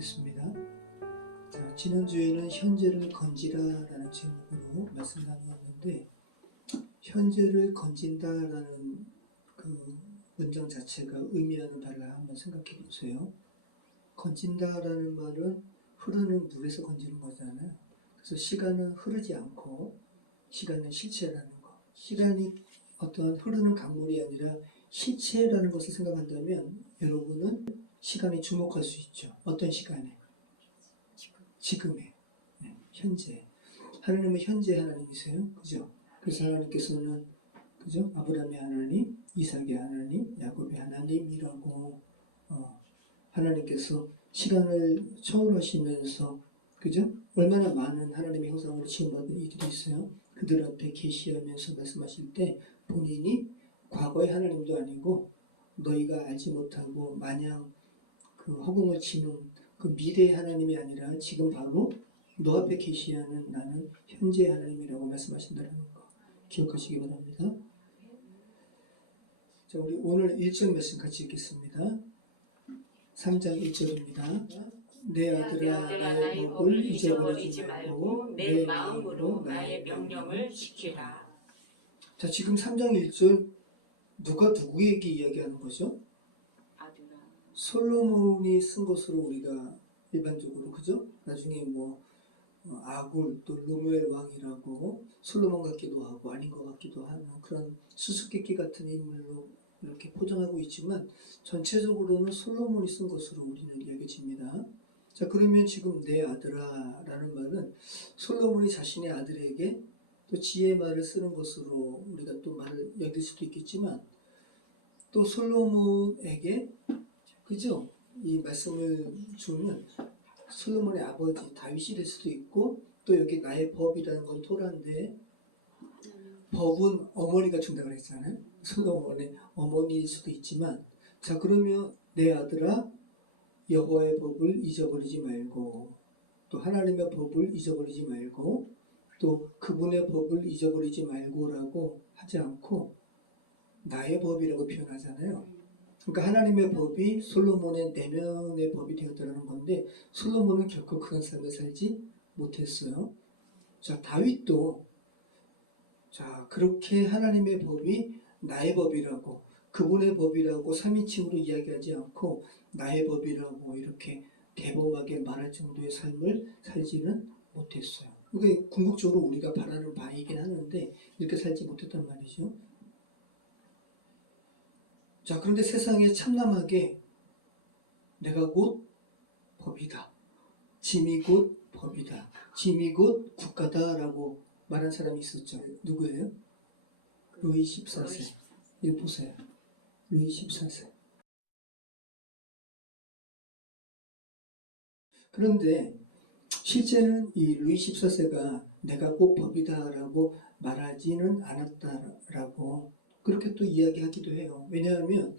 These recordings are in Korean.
기도하겠습니다. 자, 지난주에는 현재를 건지라라는 제목으로 말씀 나누었는데, 현재를 건진다라는 그 문장 자체가 의미하는 바를 한번 생각해 보세요. 건진다라는 말은 흐르는 물에서 건지는 거잖아요. 그래서 시간은 흐르지 않고 시간은 실체라는 거. 시간이 어떤 흐르는 강물이 아니라 실체라는 것을 생각한다면 여러분은 시간에 주목할 수 있죠. 어떤 시간에? 지금에. 네, 현재. 하나님은 현재 하나님이세요. 그죠? 그래서 하나님께서는 그죠? 아브라함의 하나님, 이삭의 하나님, 야곱의 하나님이라고 하나님께서 시간을 초월하시면서 그죠? 얼마나 많은 하나님의 형상으로 지음받은 이들이 있어요. 그들 앞에 계시하면서 말씀하실 때 본인이 과거의 하나님도 아니고 너희가 알지 못하고 마냥 그 허공을 치는 그 미래의 하나님이 아니라 지금 바로 너 앞에 계시하는 나는 현재 하나님이라고 말씀하신다는 거 기억하시기 바랍니다. 자, 우리 오늘 1절 말씀 같이 읽겠습니다. 3장 1절입니다. 내 아들아 나의 법을 잊어버리지 말고 내 마음으로 나의 명령을 지키라. 자, 지금 3장 1절 누가 누구에게 이야기하는 거죠? 아들아. 솔로몬이 쓴 것으로 우리가 일반적으로 그죠? 나중에 뭐 아굴 또 르무엘 왕이라고 솔로몬 같기도 하고 아닌 것 같기도 하는 그런 수수께끼 같은 인물로 이렇게 포장하고 있지만 전체적으로는 솔로몬이 쓴 것으로 우리는 여겨집니다. 자, 그러면 지금 내 아들아 라는 말은 솔로몬이 자신의 아들에게 또 지혜의 말을 쓰는 것으로 우리가 또 말을 여길 수도 있겠지만 또 솔로몬에게 그죠? 이 말씀을 주는 솔로몬의 아버지 다윗이 될 수도 있고 또 여기 나의 법이라는 건 토라인데 법은 어머니가 준다고 그랬잖아요. 솔로몬의 어머니일 수도 있지만 자, 그러면 내 아들아 여호와의 법을 잊어버리지 말고 또 하나님의 법을 잊어버리지 말고 또 그분의 법을 잊어버리지 말고라고 하지 않고 나의 법이라고 표현하잖아요. 그러니까 하나님의 법이 솔로몬의 내면의 법이 되었다는 건데 솔로몬은 결코 그런 삶을 살지 못했어요. 자, 다윗도 자, 그렇게 하나님의 법이 나의 법이라고 그분의 법이라고 3인칭으로 이야기하지 않고 나의 법이라고 이렇게 대범하게 말할 정도의 삶을 살지는 못했어요. 이게 궁극적으로 우리가 바라는 바이긴 하는데 이렇게 살지 못했단 말이죠. 자, 그런데 세상에 참남하게 내가 곧 법이다. 짐이 곧 법이다. 짐이 곧 국가다라고 말한 사람이 있었죠. 누구예요? 루이 14세. 이거 보세요. 루이 14세. 그런데 실제는 이 루이 14세가 내가 꼭 법이다라고 말하지는 않았다라고 그렇게 또 이야기하기도 해요. 왜냐하면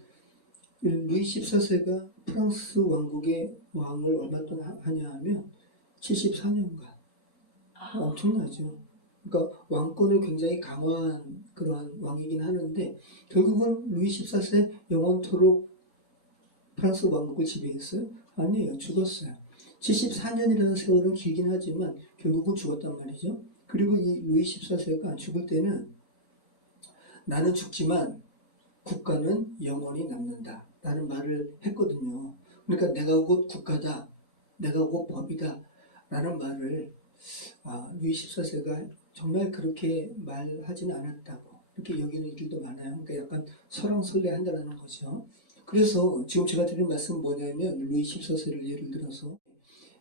루이 14세가 프랑스 왕국의 왕을 얼마 동안 하냐 하면 74년간 엄청나죠. 그러니까 왕권을 굉장히 강화한 그러한 왕이긴 하는데 결국은 루이 14세 영원토록 프랑스 왕국을 지배했어요? 아니에요. 죽었어요. 74년이라는 세월은 길긴 하지만 결국은 죽었단 말이죠. 그리고 이 루이 14세가 죽을 때는 나는 죽지만 국가는 영원히 남는다 라는 말을 했거든요. 그러니까 내가 곧 국가다, 내가 곧 법이다 라는 말을 루이 14세가 정말 그렇게 말하지는 않았다고 이렇게 여기는 이들도 많아요. 그러니까 약간 설왕설래한다는 거죠. 그래서 지금 제가 드린 말씀은 뭐냐면 루이 14세를 예를 들어서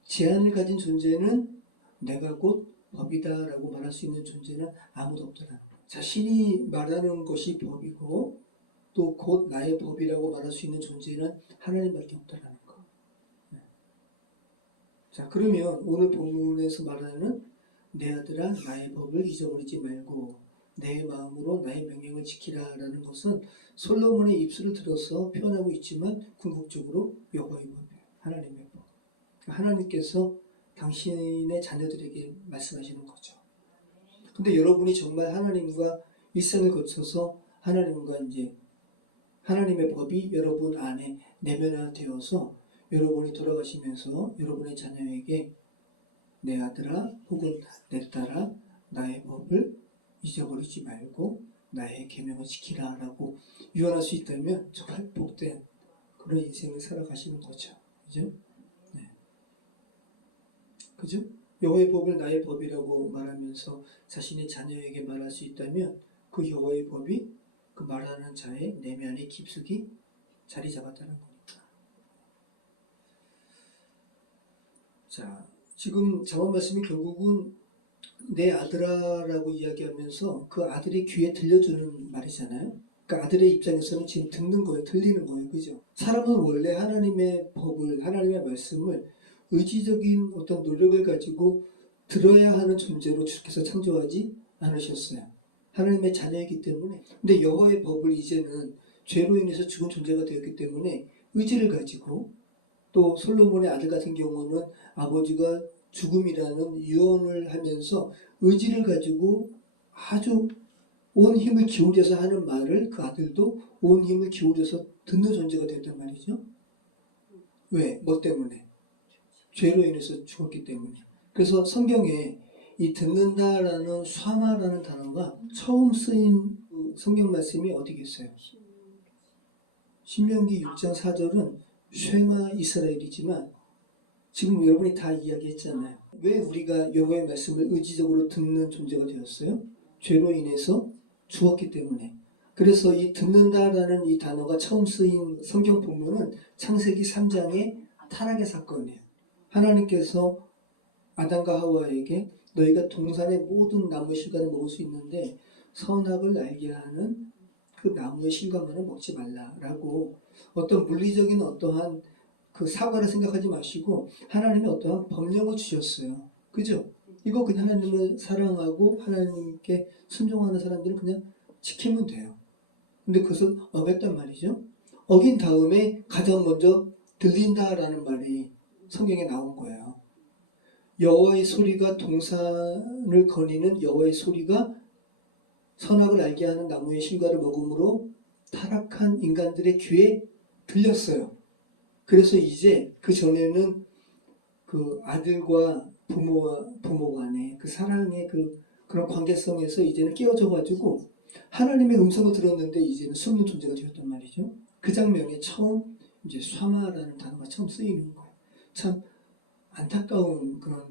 제한을 가진 존재는 내가 곧 법이다 라고 말할 수 있는 존재는 아무도 없더라는 거예요. 자신이 말하는 것이 법이고 또 곧 나의 법이라고 말할 수 있는 존재는 하나님밖에 없다라는 거. 네. 자, 그러면 오늘 본문에서 말하는 내 아들아 나의 법을 잊어버리지 말고 내 마음으로 나의 명령을 지키라라는 것은 솔로몬의 입술을 들어서 표현하고 있지만 궁극적으로 여호와의 법이에요. 하나님의 법. 하나님께서 당신의 자녀들에게 말씀하시는 거죠. 근데 여러분이 정말 하나님과 일생을 거쳐서 하나님과 이제 하나님의 법이 여러분 안에 내면화되어서 여러분이 돌아가시면서 여러분의 자녀에게 내 아들아 혹은 내 딸아 나의 법을 잊어버리지 말고 나의 계명을 지키라 라고 유언할 수 있다면 정말 복된 그런 인생을 살아가시는 거죠. 그죠? 네. 그죠? 여호와의 법을 나의 법이라고 말하면서 자신의 자녀에게 말할 수 있다면 그 여호와의 법이 그 말하는 자의 내면에 깊숙이 자리 잡았다는 거니까. 자, 지금 자언 말씀이 결국은 내 아들아라고 이야기하면서 그 아들의 귀에 들려주는 말이잖아요. 그러니까 아들의 입장에서는 지금 듣는 거예요. 들리는 거예요. 그죠? 사람은 원래 하나님의 법을, 하나님의 말씀을 의지적인 어떤 노력을 가지고 들어야 하는 존재로 주께서 창조하지 않으셨어요. 하나님의 자녀이기 때문에. 근데 여호와의 법을 이제는 죄로 인해서 죽은 존재가 되었기 때문에 의지를 가지고 또 솔로몬의 아들 같은 경우는 아버지가 죽음이라는 유언을 하면서 의지를 가지고 아주 온 힘을 기울여서 하는 말을 그 아들도 온 힘을 기울여서 듣는 존재가 됐단 말이죠. 왜? 뭐 때문에? 죄로 인해서 죽었기 때문에. 그래서 성경에 이 듣는다라는 샤마라는 단어가 처음 쓰인 성경 말씀이 어디겠어요? 신명기 6장 4절은 쉐마 이스라엘이지만 지금 여러분이 다 이야기했잖아요. 왜 우리가 여호와의 말씀을 의지적으로 듣는 존재가 되었어요? 죄로 인해서 죽었기 때문에. 그래서 이 듣는다라는 이 단어가 처음 쓰인 성경 본문은 창세기 3장의 타락의 사건이에요. 하나님께서 아담과 하와에게 너희가 동산의 모든 나무의 실과를 먹을 수 있는데 선악을 알게 하는 그 나무의 실과만은 먹지 말라라고 어떤 물리적인 어떠한 그 사과를 생각하지 마시고 하나님이 어떠한 법령을 주셨어요. 그죠? 이거 그냥 하나님을 사랑하고 하나님께 순종하는 사람들은 그냥 지키면 돼요. 근데 그것을 어겼단 말이죠. 어긴 다음에 가장 먼저 들린다라는 말이 성경에 나온 거예요. 여호와의 소리가 동산을 거니는 여호와의 소리가 선악을 알게 하는 나무의 실과를 먹음으로 타락한 인간들의 귀에 들렸어요. 그래서 이제 그 전에는 그 아들과 부모 간의 그 사랑의 그런 관계성에서 이제는 깨어져 가지고 하나님의 음성을 들었는데 이제는 숨는 존재가 되었단 말이죠. 그 장면에 처음 이제 샤마라는 단어가 처음 쓰이는 거예요. 참 안타까운 그런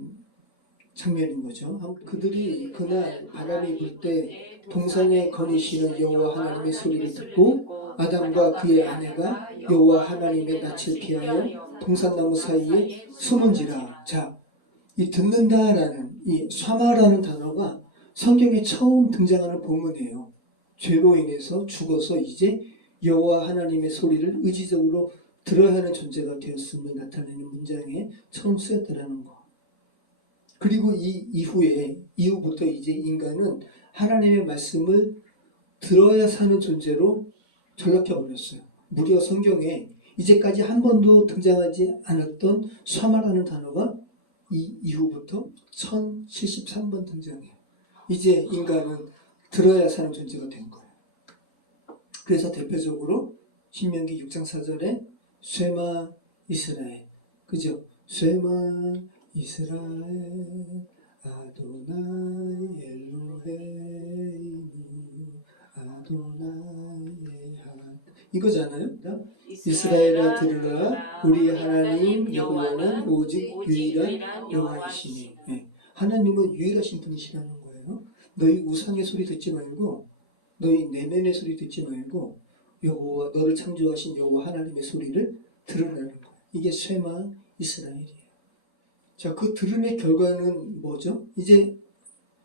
장면인 거죠. 그들이 그날 바람이 불 때 동산에 거니시는 여호와 하나님의 소리를 듣고 아담과 그의 아내가 여호와 하나님의 낯을 피하여 동산나무 사이에 숨은지라. 자, 이 듣는다라는 이 샤마라는 단어가 성경에 처음 등장하는 본문이에요. 죄로 인해서 죽어서 이제 여호와 하나님의 소리를 의지적으로 들어야 하는 존재가 되었음을 나타내는 문장에 처음 쓰였다라는 거. 그리고 이 이후부터 이제 인간은 하나님의 말씀을 들어야 사는 존재로 전락해 버렸어요. 무려 성경에 이제까지 한 번도 등장하지 않았던 샤마라는 단어가 이 이후부터 1073번 등장해요. 이제 인간은 들어야 사는 존재가 된 거예요. 그래서 대표적으로 신명기 6장 4절에 쉐마 이스라엘, 그죠? 쉐마 이스라엘 아도나이 엘로헤이누 아도나이 핫 이거잖아요. 이스라엘아 들으라 우리 하나님 여호와는 오직 유일한 여호와이시니. 네. 하나님은 유일하신 분이시라는 거예요. 너희 우상의 소리 듣지 말고 너희 내면의 소리 듣지 말고 여호와 너를 창조하신 여호와 하나님의 소리를 들으라는 거예요. 이게 쉐마 이스라엘이에요. 자, 그 들음의 결과는 뭐죠? 이제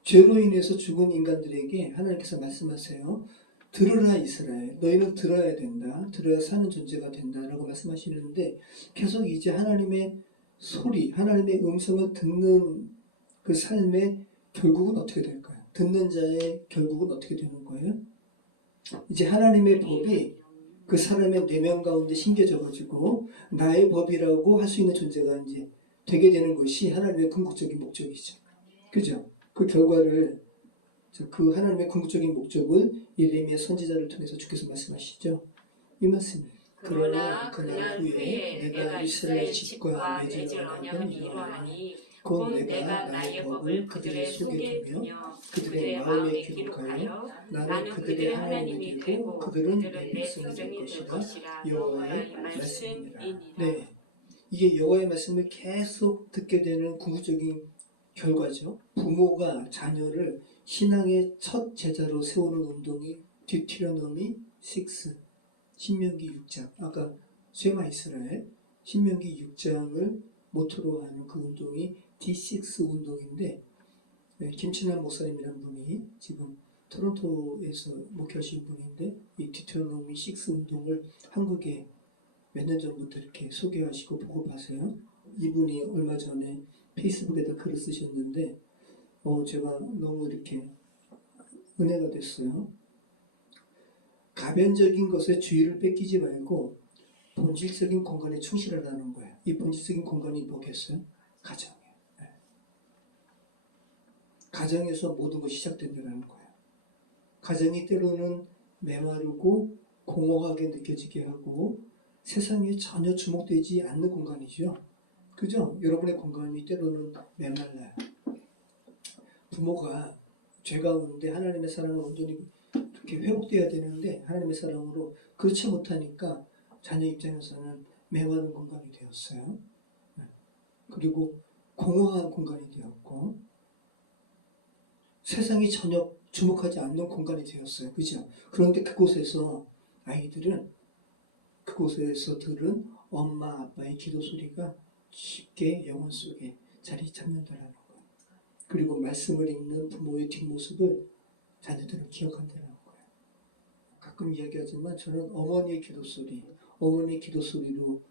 죄로 인해서 죽은 인간들에게 하나님께서 말씀하세요. 들으라 이스라엘. 너희는 들어야 된다. 들어야 사는 존재가 된다라고 말씀하시는데 계속 이제 하나님의 소리, 하나님의 음성을 듣는 그 삶의 결국은 어떻게 될까요? 듣는 자의 결국은 어떻게 되는 거예요? 이제 하나님의 법이 그 사람의 내면 가운데 심겨져가지고 나의 법이라고 할 수 있는 존재가 이제 되게 되는 것이 하나님의 궁극적인 목적이죠. 그죠? 그 결과를 그 하나님의 궁극적인 목적을 예레미야 선지자를 통해서 주께서 말씀하시죠. 이 말씀이에요. 그러나 그날 후에 내가 이스라엘 집과 맺을 언약은 이러하니 곧 내가 나의 법을 그들의 속에 두며 그들의 마음에 기록하여 나는 그들의 하나님이 되고 그들은 내 백성이 될 것이라 여호와의 말씀이니라. 네, 이게 여호와의 말씀을 계속 듣게 되는 궁극적인 결과죠. 부모가 자녀를 신앙의 첫 제자로 세우는 운동이 듀티로노미 6, 신명기 6장, 아까 쇠마 이스라엘 신명기 6장을 모토로 하는 그 운동이 D6 운동인데, 김친환 목사님이라는 분이 지금 토론토에서 목회하신 분인데, 이 듀티로노미 6 운동을 한국에 몇 년 전부터 이렇게 소개하시고 보고하세요. 이분이 얼마 전에 페이스북에다 글을 쓰셨는데 제가 너무 이렇게 은혜가 됐어요. 가변적인 것에 주의를 뺏기지 말고 본질적인 공간에 충실하라는 거예요. 이 본질적인 공간이 뭐겠어요? 가정이에요. 네. 가정에서 모든 것이 시작된다는 거예요. 가정이 때로는 메마르고 공허하게 느껴지게 하고 세상에 전혀 주목되지 않는 공간이죠. 그죠? 여러분의 공간이 때로는 메말라요. 부모가 죄 가운데 하나님의 사랑을 온전히 이렇게 회복되어야 되는데 하나님의 사랑으로 그렇지 못하니까 자녀 입장에서는 메마른 공간이 되었어요. 그리고 공허한 공간이 되었고 세상이 전혀 주목하지 않는 공간이 되었어요. 그죠? 그런데 그곳에서 아이들은 그곳에서 들은 엄마 아빠의 기도 소리가 깊게 영혼 속에 자리 잡는다라는 거예요. 그리고 말씀을 읽는 부모의 뒷모습을 자녀들은 기억한다는 거예요. 가끔 이야기하지만 저는 어머니의 기도 소리로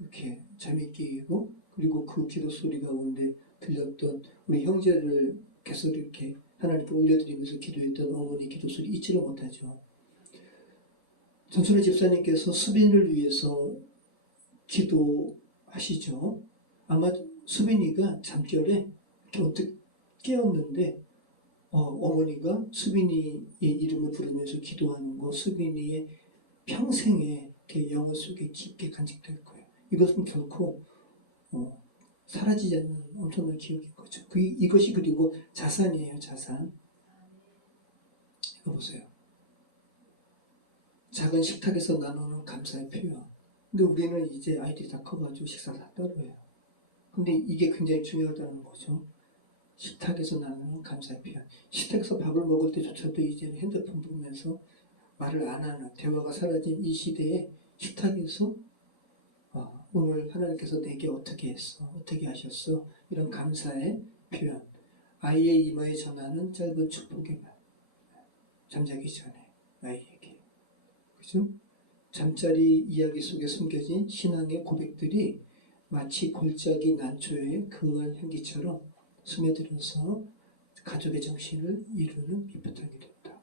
이렇게 잠이 깨고 그리고 그 기도 소리 가운데 들렸던 우리 형제를 계속 이렇게 하나님께 올려드리면서 기도했던 어머니 기도 소리 잊지를 못하죠. 전순의 집사님께서 수빈을 위해서 기도하시죠. 아마 수빈이가 잠결에 이렇게 언뜻 깨었는데 어머니가 수빈이의 이름을 부르면서 기도하는 거 수빈이의 평생에 영혼 속에 깊게 간직될 거예요. 이것은 결코 사라지지 않는 엄청난 기억인 거죠. 이것이 그리고 자산이에요. 자산. 이거 보세요. 작은 식탁에서 나누는 감사의 표현. 근데 우리는 이제 아이들이 다 커가지고 식사를 다 따로 해요. 근데 이게 굉장히 중요하다는 거죠. 식탁에서 나누는 감사의 표현. 식탁에서 밥을 먹을 때조차도 이제는 핸드폰 보면서 말을 안 하는, 대화가 사라진 이 시대에 식탁에서 오늘 하나님께서 내게 어떻게 했어? 어떻게 하셨어? 이런 감사의 표현. 아이의 이마에 전하는 짧은 축복의 말. 잠자기 전에 아이에게. 그죠? 잠자리 이야기 속에 숨겨진 신앙의 고백들이 마치 골짜기 난초에 그을 향기처럼 스며들어서 가족의 정신을 이루는 밑바탕이 된다.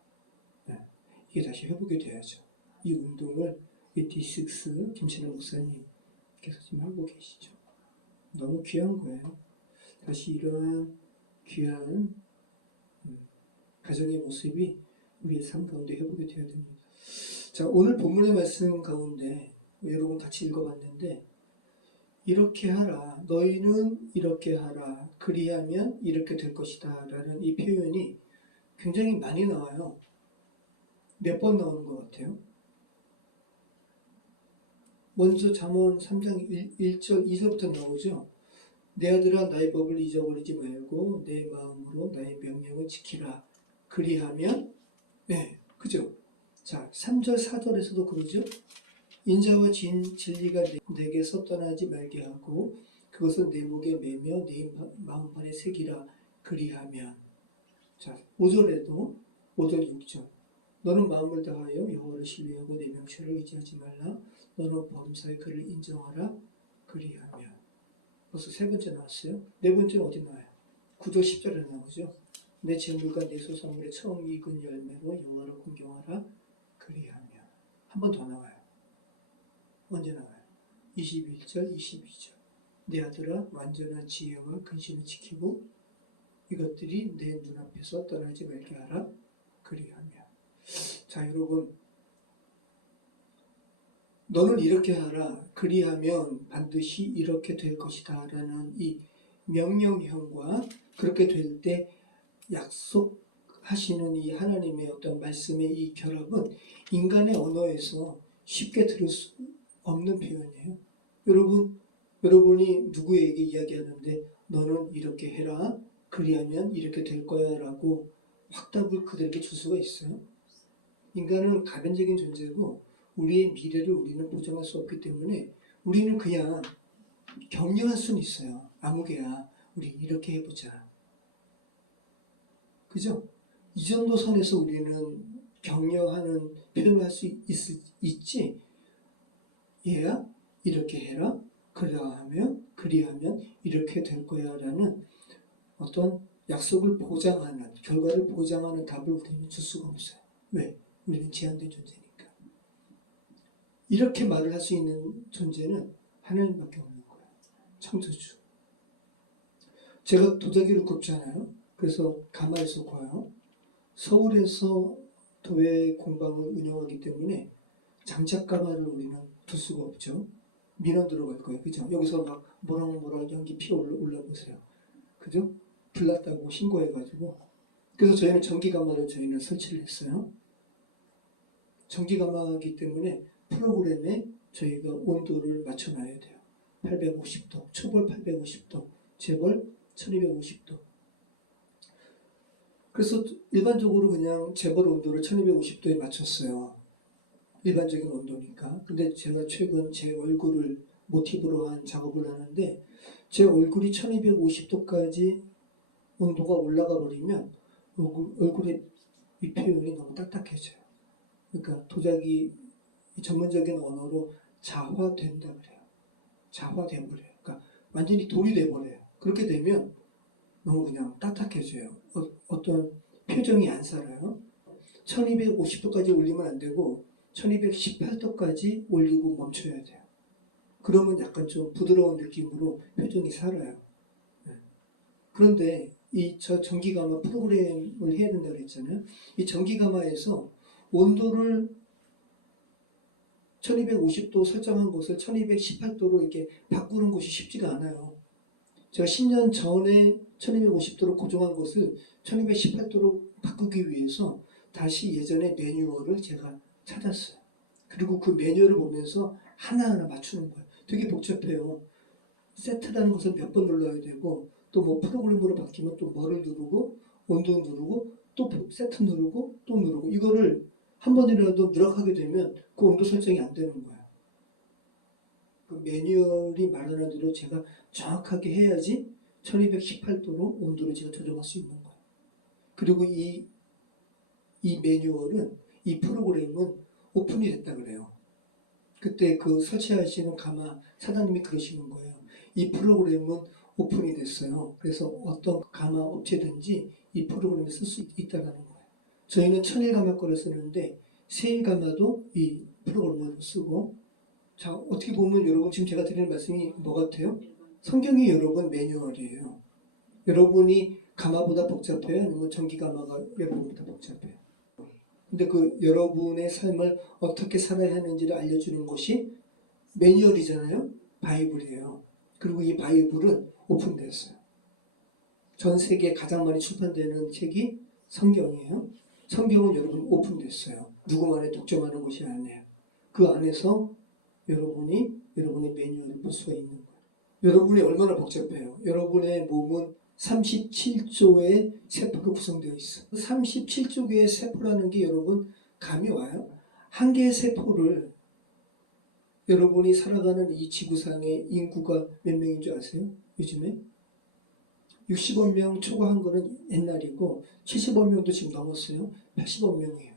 이게 다시 회복이 돼야죠. 이 운동을 D6 김신환 목사님께서 지금 하고 계시죠. 너무 귀한 거예요. 다시 이러한 귀한 가정의 모습이 우리의 삶 가운데 회복이 되어야 됩니다. 자, 오늘 본문의 말씀 가운데 여러분 같이 읽어봤는데 이렇게 하라, 너희는 이렇게 하라, 그리하면 이렇게 될 것이다 라는 이 표현이 굉장히 많이 나와요. 몇 번 나오는 것 같아요? 먼저 잠언 3장 1절 2절부터 나오죠. 내 아들아 나의 법을 잊어버리지 말고 내 마음으로 나의 명령을 지키라. 그리하면 그죠? 자, 3절 4절에서도 그러죠. 인자와 진리가 내게서 떠나지 말게 하고 그것을 내 목에 매며 내 마음판에 새기라. 그리하면 자 5절에도 5절 6절 너는 마음을 다하여 여호와를 신뢰하고 내 명철을 의지하지 말라. 너는 범사에 그를 인정하라. 그리하면 벌써 세 번째 나왔어요. 네 번째는 어디 나와요? 9절 10절에 나오죠. 내 재물과 내 소산물의 처음 익은 열매로 여호와를 공경하라. 그리하면 한 번 더 나와요. 언제 나와요? 21절 22절 내 아들아 완전한 지혜와 근신을 지키고 이것들이 내 눈앞에서 떠나지 말게 하라. 그리하면 자 여러분 너는 이렇게 하라. 그리하면 반드시 이렇게 될 것이다. 라는 이 명령형과 그렇게 될 때 약속하시는 이 하나님의 어떤 말씀의 이 결합은 인간의 언어에서 쉽게 들을 수 없는 표현이에요. 여러분이 누구에게 이야기하는데 너는 이렇게 해라. 그리하면 이렇게 될 거야. 라고 확답을 그들에게 줄 수가 있어요? 인간은 가변적인 존재고 우리의 미래를 우리는 보장할 수 없기 때문에 우리는 그냥 격려할 수는 있어요. 아무개야, 우리 이렇게 해보자. 그죠? 이 정도 선에서 우리는 격려하는 표현을 할 수 있지. 얘야, 이렇게 해라. 그리하면 이렇게 될 거야. 라는 어떤 약속을 보장하는, 결과를 보장하는 답을 우리는 줄 수가 없어요. 왜? 우리는 제한된 존재니까. 이렇게 말을 할 수 있는 존재는 하나님밖에 없는 거예요. 창조주. 제가 도자기를 굽잖아요. 그래서 가마에서 구워요. 서울에서 도예 공방을 운영하기 때문에 장작 가마를 우리는 둘 수가 없죠. 민원 들어갈 거예요. 그죠? 여기서 막 모락모락 연기 피어 올라보세요. 그죠? 불났다고 신고해가지고. 그래서 저희는 전기 가마를 저희는 설치를 했어요. 전기 가마이기 때문에 프로그램에 저희가 온도를 맞춰놔야 돼요. 850도, 초벌 850도, 재벌 1250도. 그래서 일반적으로 그냥 재벌 온도를 1250도에 맞췄어요. 일반적인 온도니까. 근데 제가 최근 제 얼굴을 모티브로 한 작업을 하는데 제 얼굴이 1250도까지 온도가 올라가 버리면 얼굴의 이 표현이 너무 딱딱해져요. 그러니까 도자기 전문적인 언어로 자화된다 그래요. 자화돼버려요. 그러니까 완전히 돌이 돼버려요. 그렇게 되면 너무 그냥 딱딱해져요. 어떤 표정이 안 살아요. 1250도까지 올리면 안 되고 1218도까지 올리고 멈춰야 돼요. 그러면 약간 좀 부드러운 느낌으로 표정이 살아요. 그런데 저 전기가마 프로그램을 해야 된다고 했잖아요. 이 전기가마에서 온도를 1250도 설정한 것을 1218도로 이렇게 바꾸는 것이 쉽지가 않아요. 제가 10년 전에 1250도로 고정한 것을 1218도로 바꾸기 위해서 다시 예전의 매뉴얼을 제가 찾았어요. 그리고 그 매뉴얼을 보면서 하나하나 맞추는 거예요. 되게 복잡해요. 세트라는 것을 몇 번 눌러야 되고 또 뭐 프로그램으로 바뀌면 또 뭐를 누르고 온도 누르고 또 세트 누르고 또 누르고 이거를 한 번이라도 누락하게 되면 그 온도 설정이 안 되는 거예요. 그 매뉴얼이 말하는 대로 제가 정확하게 해야지 1218도로 온도를 제가 조정할 수 있는 거예요. 그리고 이 매뉴얼은 이 프로그램은 오픈이 됐다 그래요. 그때 그 설치하시는 가마 사장님이 그러시는 거예요. 이 프로그램은 오픈이 됐어요. 그래서 어떤 가마 업체든지 이 프로그램을 쓸 수 있다는 거예요. 저희는 천일 가마 거를 쓰는데 세일 가마도 이 프로그램을 쓰고 자 어떻게 보면 여러분 지금 제가 드리는 말씀이 뭐 같아요? 성경이 여러분 매뉴얼이에요. 여러분이 가마보다 복잡해요? 아니면 전기 가마가 여러분보다 복잡해요? 근데 그 여러분의 삶을 어떻게 살아야 하는지를 알려주는 것이 매뉴얼이잖아요. 바이블이에요. 그리고 이 바이블은 오픈됐어요. 전 세계에 가장 많이 출판되는 책이 성경이에요. 성경은 여러분 오픈됐어요. 누구만의 독점하는 것이 아니에요. 그 안에서 여러분의 매뉴얼을 볼 수가 있는 거예요. 여러분이 얼마나 복잡해요. 여러분의 몸은 37조의 세포로 구성되어 있어. 37조 개의 세포라는 게 여러분 감이 와요? 한 개의 세포를 여러분이 살아가는 이 지구상의 인구가 몇 명인 줄 아세요? 요즘에? 60억 명 초과한 거는 옛날이고 70억 명도 지금 넘었어요. 80억 명이에요.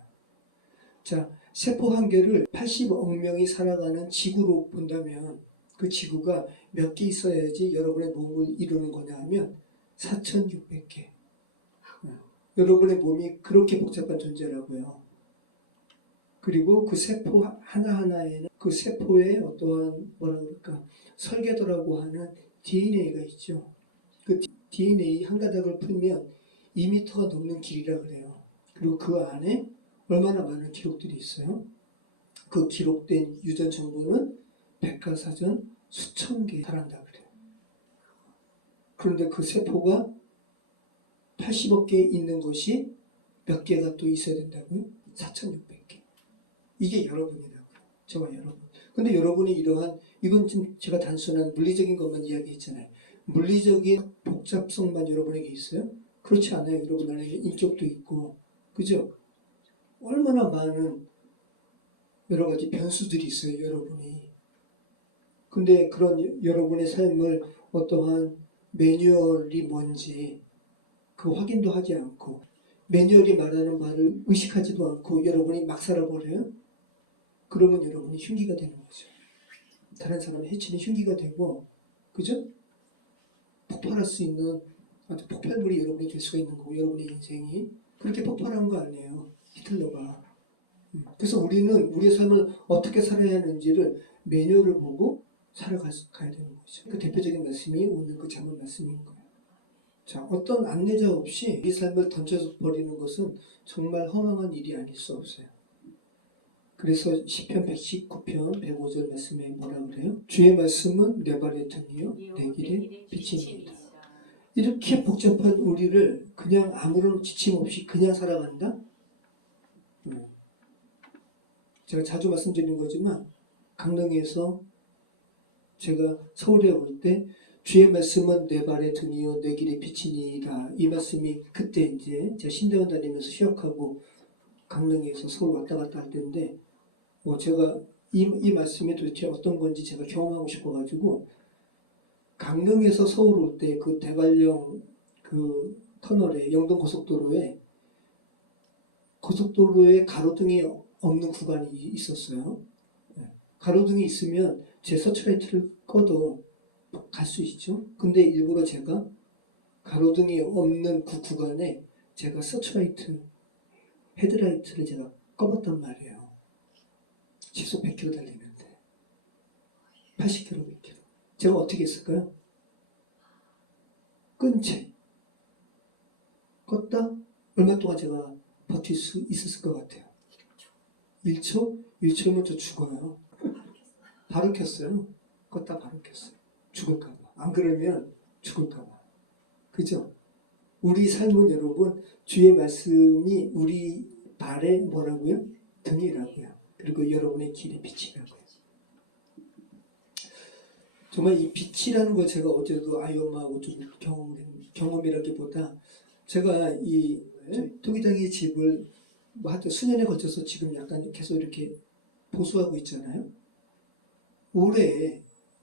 자, 세포 한 개를 80억 명이 살아가는 지구로 본다면 그 지구가 몇 개 있어야지 여러분의 몸을 이루는 거냐 하면 4,600개. 여러분의 몸이 그렇게 복잡한 존재라고요. 그리고 그 세포 하나하나에는 그 세포의 어떠한 뭐라 그럴까 설계도라고 하는 DNA가 있죠. 그 DNA 한 가닥을 풀면 2m가 넘는 길이라 그래요. 그리고 그 안에 얼마나 많은 기록들이 있어요. 그 기록된 유전 정보는 백과사전 수천 개 달한다 그래요. 그런데 그 세포가 80억 개 있는 것이 몇 개가 또 있어야 된다고요? 4,600개. 이게 여러분이라고요. 저와 여러분. 근데 여러분이 이러한, 이건 좀 제가 단순한 물리적인 것만 이야기했잖아요. 물리적인 복잡성만 여러분에게 있어요? 그렇지 않아요. 여러분 안에 인격도 있고, 그죠? 얼마나 많은 여러 가지 변수들이 있어요, 여러분이. 근데 그런 여러분의 삶을 어떠한 매뉴얼이 뭔지 그 확인도 하지 않고, 매뉴얼이 말하는 말을 의식하지도 않고 여러분이 막 살아버려요? 그러면 여러분이 흉기가 되는 거죠. 다른 사람을 해치는 흉기가 되고, 그죠? 폭발할 수 있는 아주 폭발물이 여러분이 될 수가 있는 거고, 여러분의 인생이 그렇게 폭발한 거 아니에요, 히틀러가. 그래서 우리는 우리의 삶을 어떻게 살아야 하는지를 매뉴얼을 보고 살아가야 되는 거죠. 그 대표적인 말씀이 오늘 그 잠언 말씀인 거예요. 자, 어떤 안내자 없이 이 삶을 던져서 버리는 것은 정말 허망한 일이 아닐 수 없어요. 그래서 시편 119편 105절 말씀에 뭐라 그래요? 주의 말씀은 내 발의 등이요 내 길의 빛입니다. 이렇게 복잡한 우리를 그냥 아무런 지침 없이 그냥 살아간다? 제가 자주 말씀드리는 거지만 강릉에서 제가 서울에 올 때 주의 말씀은 내 발의 등이요 내 길의 빛이니이다. 이 말씀이 그때 이제 제가 신대원 다니면서 휴학하고 강릉에서 서울 왔다 갔다 할 때인데 제가 이 말씀이 도대체 어떤 건지 제가 경험하고 싶어가지고 강릉에서 서울 올 때 그 대관령 그 터널에 영동 고속도로에 가로등이 없는 구간이 있었어요. 가로등이 있으면 제 서치라이트를 꺼도 갈 수 있죠. 근데 일부러 제가 가로등이 없는 그 구간에 제가 서치라이트, 헤드라이트를 제가 꺼봤단 말이에요. 시속 100km 달리는데 80km, 100km. 제가 어떻게 했을까요? 끈 채 껐다? 얼마 동안 제가 버틸 수 있었을 것 같아요. 1초? 1초면 저 죽어요. 바로 켰어요. 껐다 바로 켰어요. 죽을까봐. 안 그러면 죽을까봐. 그죠? 우리 삶은 여러분 주의 말씀이 우리 발에 뭐라고요? 등이라고요. 그리고 여러분의 길의 빛이라고요. 정말 이 빛이라는 거 제가 어제도 아이 엄마하고 좀 경험이라기보다 제가 이 토기장의 집을 뭐 하여튼 수년에 걸쳐서 지금 약간 계속 이렇게 보수하고 있잖아요.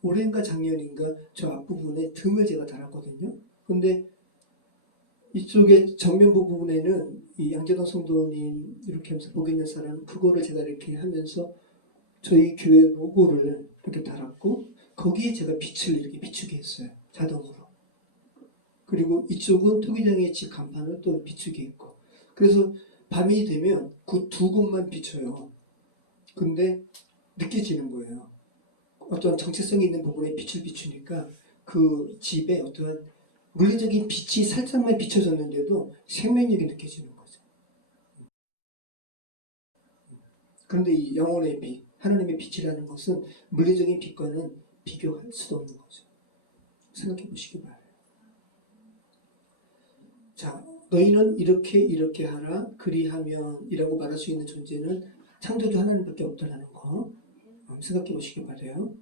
올해인가 작년인가 저 앞부분에 등을 제가 달았거든요. 근데 이쪽에 정면부 부분에는 이 양재동 성도님 이렇게 하면서 보고 있는 사람 그거를 제가 이렇게 하면서 저희 교회 로고를 이렇게 달았고 거기에 제가 빛을 이렇게 비추게 했어요. 자동으로. 그리고 이쪽은 토기장의 집 간판을 또 비추게 했고 그래서 밤이 되면 그 두 곳만 비춰요. 근데 느껴지는 거예요. 어떤 정체성이 있는 부분에 빛을 비추니까 그 집에 어떠한 물리적인 빛이 살짝만 비춰졌는데도 생명력이 느껴지는 거죠. 그런데 이 영혼의 빛, 하나님의 빛이라는 것은 물리적인 빛과는 비교할 수도 없는 거죠. 생각해 보시기 바라요. 자, 너희는 이렇게 하라 그리하면 이라고 말할 수 있는 존재는 창조주 하나님밖에 없다는 거 생각해 보시기 바라요.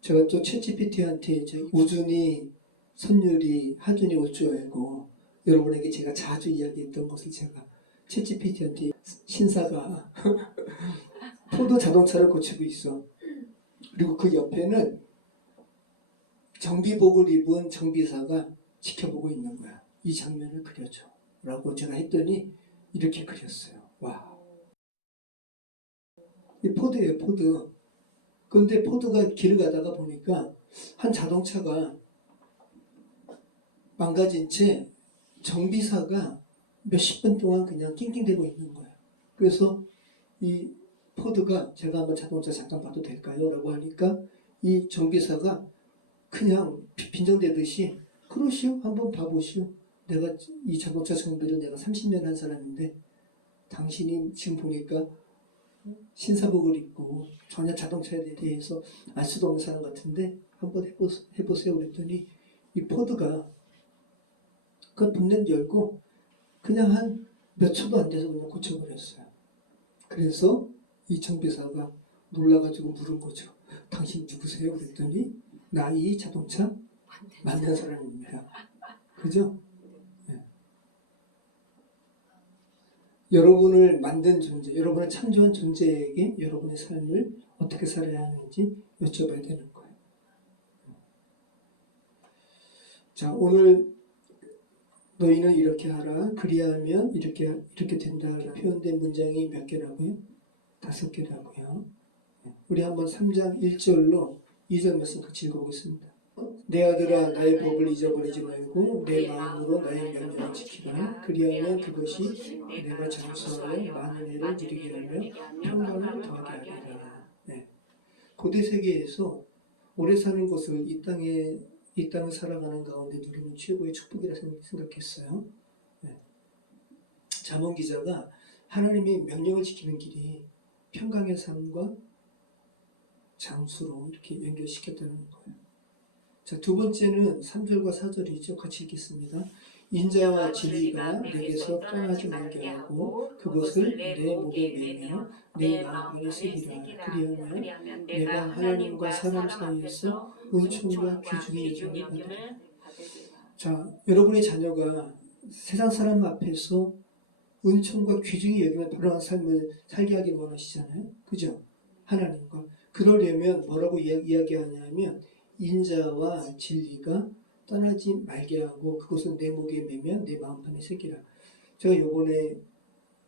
제가 또 챗GPT한테 우준이, 선율이, 하준이 올 줄 알고 여러분에게 제가 자주 이야기했던 것을 제가 챗GPT한테 신사가 포도 자동차를 고치고 있어. 그리고 그 옆에는 정비복을 입은 정비사가 지켜보고 있는 거야. 이 장면을 그려줘 라고 제가 했더니 이렇게 그렸어요. 와, 이 포드예요, 포드. 근데 포드가 길을 가다가 보니까 한 자동차가 망가진 채 정비사가 몇십 분 동안 그냥 낑낑대고 있는 거예요. 그래서 이 포드가 제가 한번 자동차 잠깐 봐도 될까요? 라고 하니까 이 정비사가 그냥 빈정대듯이 그러시오, 한번 봐보시오. 내가 이 자동차 정비를 내가 30년 한 사람인데 당신이 지금 보니까 신사복을 입고 전혀 자동차에 대해서 알 수도 없는 사람 같은데 한번 해보세요 그랬더니 이 포드가 그 본넷 열고 그냥 한 몇 초도 안 돼서 그냥 고쳐버렸어요. 그래서 이 정비사가 놀라가지고 물은 거죠. 당신 누구세요? 그랬더니 나 이 자동차 만든 사람입니다. 그죠? 네. 여러분을 만든 존재, 여러분을 창조한 존재에게 여러분의 삶을 어떻게 살아야 하는지 여쭤봐야 되는 거예요. 자, 오늘 너희는 이렇게 하라. 그리하면 이렇게 된다. 표현된 문장이 몇 개라고요? 5개라고요. 우리 한번 3장 1절로 2절 말씀 같이 읽어보겠습니다. 내 아들아 나의 법을 잊어버리지 말고 내 마음으로 나의 명령을 지키라. 그리하면 그것이 내가 장수하여 많은 애를 이르게 하며 평강을 더하게 하리라. 네. 고대 세계에서 오래 사는 것을 이 땅을 살아가는 가운데 누리는 최고의 축복이라 생각했어요. 네. 잠언 기자가 하나님의 명령을 지키는 길이 평강의 삶과 장수로 이렇게 연결시켰다는 거예요. 자, 두 번째는 3절과 4절이죠. 같이 읽겠습니다. 인자와 진리가 내게서 떠나지 말게 하고 그것을 내 목에 매며 내 마음판에 새기라. 그리하면 내가 하나님과 사람 사이에서 은총과 귀중의 여김을 받으리라. 자, 여러분의 자녀가 세상 사람 앞에서 은총과 귀중의 여김을 바라는 삶을 살게 하길 원하시잖아요. 그죠? 하나님과. 그러려면 뭐라고 이야기하냐면 인자와 진리가 떠나지 말게 하고 그것은 내 목에 매면 내 마음판에 새기라. 제가 요번에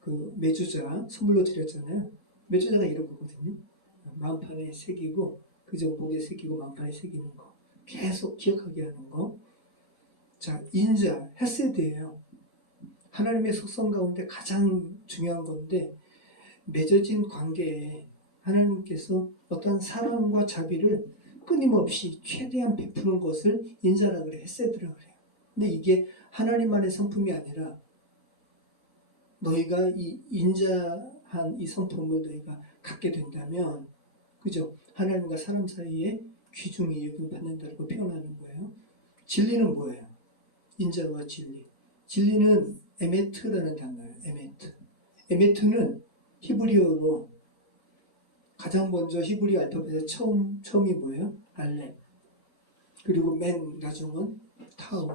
그 매주자 선물로 드렸잖아요. 매주자가 이런 거거든요. 마음판에 새기고 그저 목에 새기고 마음판에 새기는 거. 계속 기억하게 하는 거. 자, 인자, 헤세드예요. 하나님의 속성 가운데 가장 중요한 건데 맺어진 관계에 하나님께서 어떤 사랑과 자비를 끊임없이 최대한 베푸는 것을 인자라 그래, 헤세드라 그래요. 근데 이게 하나님만의 성품이 아니라 너희가 이 인자한 이 성품을 너희가 갖게 된다면, 그죠? 하나님과 사람 사이에 귀중히 여김을 받는다고 표현하는 거예요. 진리는 뭐예요? 인자와 진리. 진리는 에메트라는 단어예요. 에메트. 에메트는 히브리어로 가장 먼저 히브리 알파벳의 처음이 뭐예요? 알렙. 그리고 맨 나중은 타우.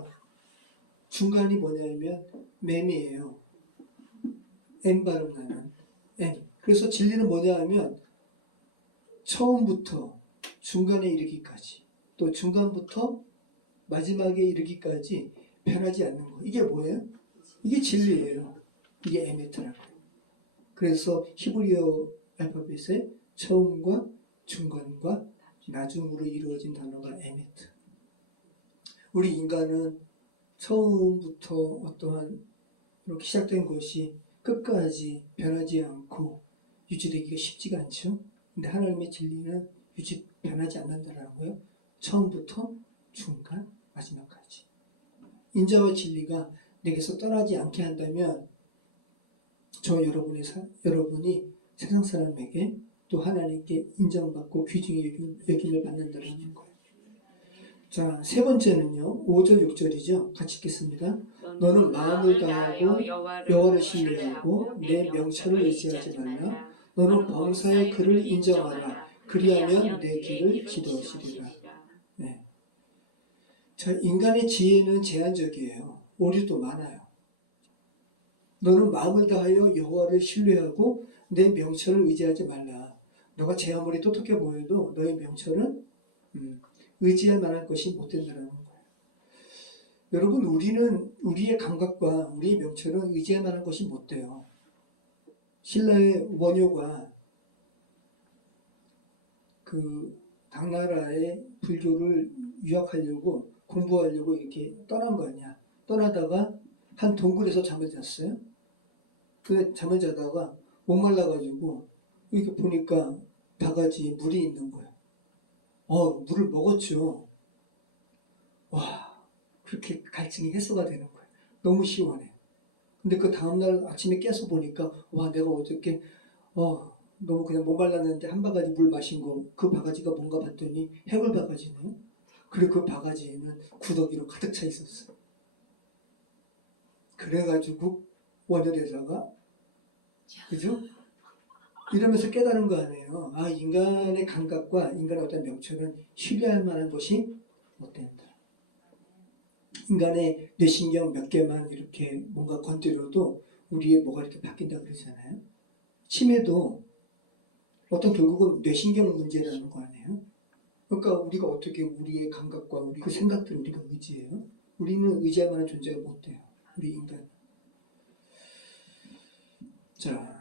중간이 뭐냐면 mem이에요. M 발음 나는 M. 그래서 진리는 뭐냐 하면 처음부터 중간에 이르기까지 또 중간부터 마지막에 이르기까지 변하지 않는 거. 이게 뭐예요? 이게 진리예요. 이게 에메트라고. 그래서 히브리어 알파벳의 처음과 중간과 나중으로 이루어진 단어가 에메트. 우리 인간은 처음부터 어떠한 이렇게 시작된 것이 끝까지 변하지 않고 유지되기가 쉽지가 않죠. 근데 하나님의 진리는 변하지 않는다라고요. 처음부터 중간, 마지막까지. 인자와 진리가 내게서 떠나지 않게 한다면 여러분이 세상 사람에게 또 하나님께 인정받고 귀중히 여김을 받는다는 거예요. 자, 세 번째는요. 5절, 6절이죠. 같이 읽겠습니다. 너는 마음을 다하고 여호와를 신뢰하고 내 명철을 의지하지 말라. 너는 범사의 그를 인정하라. 그리하면 내 길을 지도하시리라. 네. 자, 인간의 지혜는 제한적이에요. 오류도 많아요. 너는 마음을 다하여 여호와를 신뢰하고 내 명철을 의지하지 말라. 너가 제 아무리 똑똑해 보여도 너의 명철은 의지할 만한 것이 못 된다는 거예요. 여러분, 우리는 우리의 감각과 우리의 명철은 의지할 만한 것이 못 돼요. 신라의 원효가 그 당나라의 불교를 유학하려고 공부하려고 이렇게 떠난 거 아니야. 떠나다가 한 동굴에서 잠을 잤어요. 그 잠을 자다가 목말라가지고 이렇게 보니까 바가지에 물이 있는 거예요. 물을 먹었죠. 와, 그렇게 갈증이 해소가 되는 거예요. 너무 시원해. 근데 그 다음날 아침에 깨서 보니까 와, 내가 어저께 너무 그냥 목말랐는데 한 바가지 물 마신 거, 그 바가지가 뭔가 봤더니 해물 바가지네요. 그리고 그 바가지에는 구더기로 가득 차 있었어. 그래가지고 원효대사가, 그죠? 이러면서 깨달은 거 아니에요. 아, 인간의 감각과 인간의 어떤 명철은 신뢰할 만한 것이 못 된다. 인간의 뇌신경 몇 개만 이렇게 뭔가 건드려도 우리의 뭐가 이렇게 바뀐다 그러잖아요. 치매도 어떤 결국은 뇌신경 문제라는 거 아니에요? 그러니까 우리가 어떻게 우리의 감각과 우리 그 생각들을 우리가 의지해요? 우리는 의지할 만한 존재가 못 돼요. 우리 인간. 자,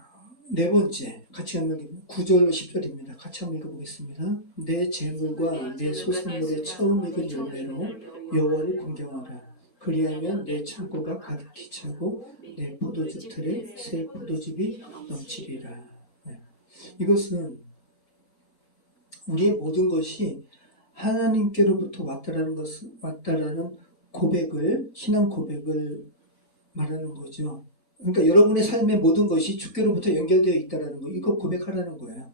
네 번째 같이 한번 9절 10절입니다. 같이 한번 읽어보겠습니다. 내 재물과 내 소산물의 처음 익은 열매로 여호와를 공경하라. 그리하면 내 창고가 가득히 차고 내 포도즙 틀에 새 포도즙이 넘치리라. 네. 이것은 우리의 모든 것이 하나님께로부터 왔다라는 고백을, 신앙 고백을 말하는 거죠. 그러니까 여러분의 삶의 모든 것이 주께로부터 연결되어 있다는 거, 이거 고백하라는 거예요.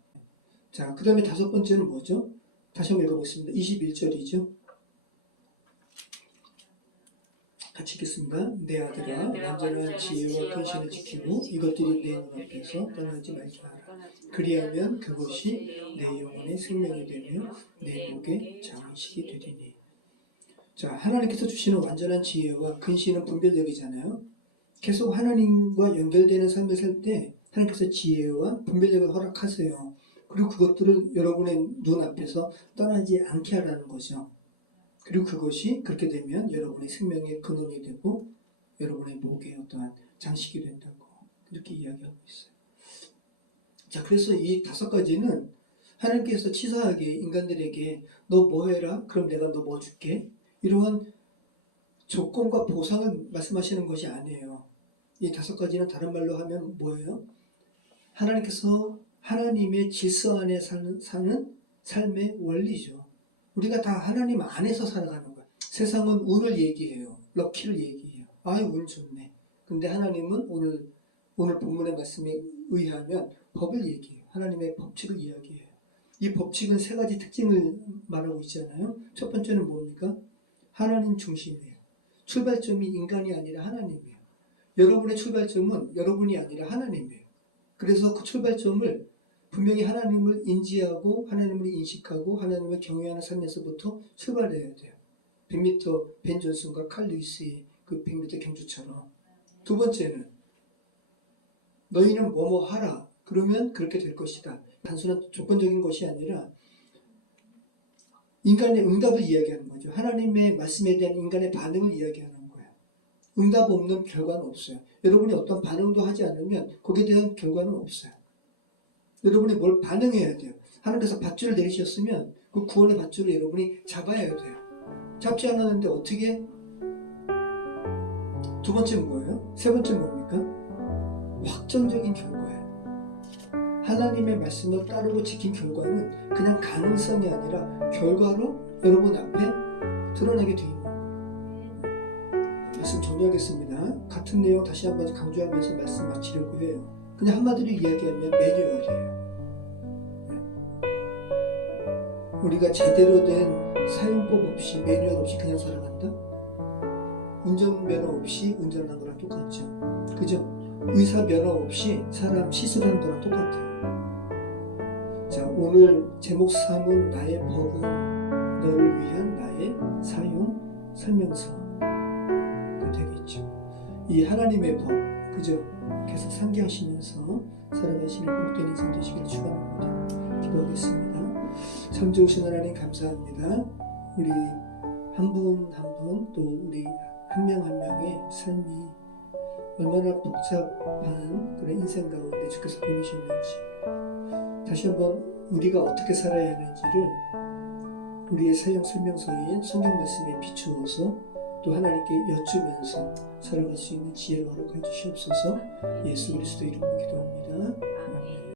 자, 그 다음에 다섯 번째는 뭐죠? 다시 한번 읽어보겠습니다. 21절이죠. 같이 읽겠습니다. 내 아들아, 완전한 지혜와 근신을 지키고 이것들이 내 눈앞에서 떠나지 말게 하라. 그리하면 그것이 내 영혼의 생명이 되며 내 목의 장식이 되리니. 자, 하나님께서 주시는 완전한 지혜와 근신은 분별력이잖아요. 계속 하나님과 연결되는 삶을 살 때 하나님께서 지혜와 분별력을 허락하세요. 그리고 그것들을 여러분의 눈앞에서 떠나지 않게 하라는 거죠. 그리고 그것이 그렇게 되면 여러분의 생명의 근원이 되고 여러분의 목의 어떠한 장식이 된다고 이렇게 이야기하고 있어요. 자, 그래서 이 다섯 가지는 하나님께서 치사하게 인간들에게 너 뭐 해라? 그럼 내가 너 뭐 줄게? 이러한 조건과 보상을 말씀하시는 것이 아니에요. 이 다섯 가지는 다른 말로 하면 뭐예요? 하나님께서 하나님의 질서 안에 사는 삶의 원리죠. 우리가 다 하나님 안에서 살아가는 거야. 세상은 운을 얘기해요. 럭키를 얘기해요. 아유, 운 좋네. 근데 하나님은 오늘 본문의 말씀에 의하면 법을 얘기해요. 하나님의 법칙을 이야기해요. 이 법칙은 세 가지 특징을 말하고 있잖아요. 첫 번째는 뭡니까? 하나님 중심이에요. 출발점이 인간이 아니라 하나님이에요. 여러분의 출발점은 여러분이 아니라 하나님이에요. 그래서 그 출발점을 분명히 하나님을 인지하고 하나님을 인식하고 하나님을 경외하는 삶에서부터 출발해야 돼요. 100m 벤 존슨과 칼 루이스의 그 100m 경주처럼. 두 번째는 너희는 뭐뭐 하라. 그러면 그렇게 될 것이다. 단순한 조건적인 것이 아니라 인간의 응답을 이야기하는 거죠. 하나님의 말씀에 대한 인간의 반응을 이야기하는 거예요. 응답 없는 결과는 없어요. 여러분이 어떤 반응도 하지 않으면 거기에 대한 결과는 없어요. 여러분이 뭘 반응해야 돼요. 하나님께서 밧줄을 내리셨으면 그 구원의 밧줄을 여러분이 잡아야 돼요. 잡지 않았는데 어떻게? 두 번째는 뭐예요? 세 번째는 뭡니까? 확정적인 결과예요. 하나님의 말씀을 따르고 지킨 결과는 그냥 가능성이 아니라 결과로 여러분 앞에 드러나게 되어 있는 거예요. 말씀 정리하겠습니다. 같은 내용 다시 한번 강조하면서 말씀 마치려고 해요. 그냥 한마디로 이야기하면 매뉴얼이에요. 우리가 제대로 된 사용법 없이 매뉴얼 없이 그냥 살아간다? 운전면허 없이 운전하는 거랑 똑같죠. 그죠? 의사 면허 없이 사람 시술하는 거랑 똑같아요. 자, 오늘 제목 삼은 나의 법은 너를 위한 나의 사용 설명서가 되겠죠. 이 하나님의 법, 그죠? 계속 상기하시면서 살아가시는 복된 인생 되시기를 축원합니다. 기도하겠습니다. 참 좋으신 하나님 감사합니다. 우리 한 분 한 분 또 우리 한 명 한 명의 삶이 얼마나 복잡한 그런 인생 가운데 주께서 보내셨는지 다시 한번 우리가 어떻게 살아야 하는지를 우리의 사용 설명서인 성경 말씀에 비추어서 또 하나님께 여쭈면서 살아갈 수 있는 지혜를 허락해 주시옵소서. 예수 그리스도 이름으로 기도합니다. 아멘.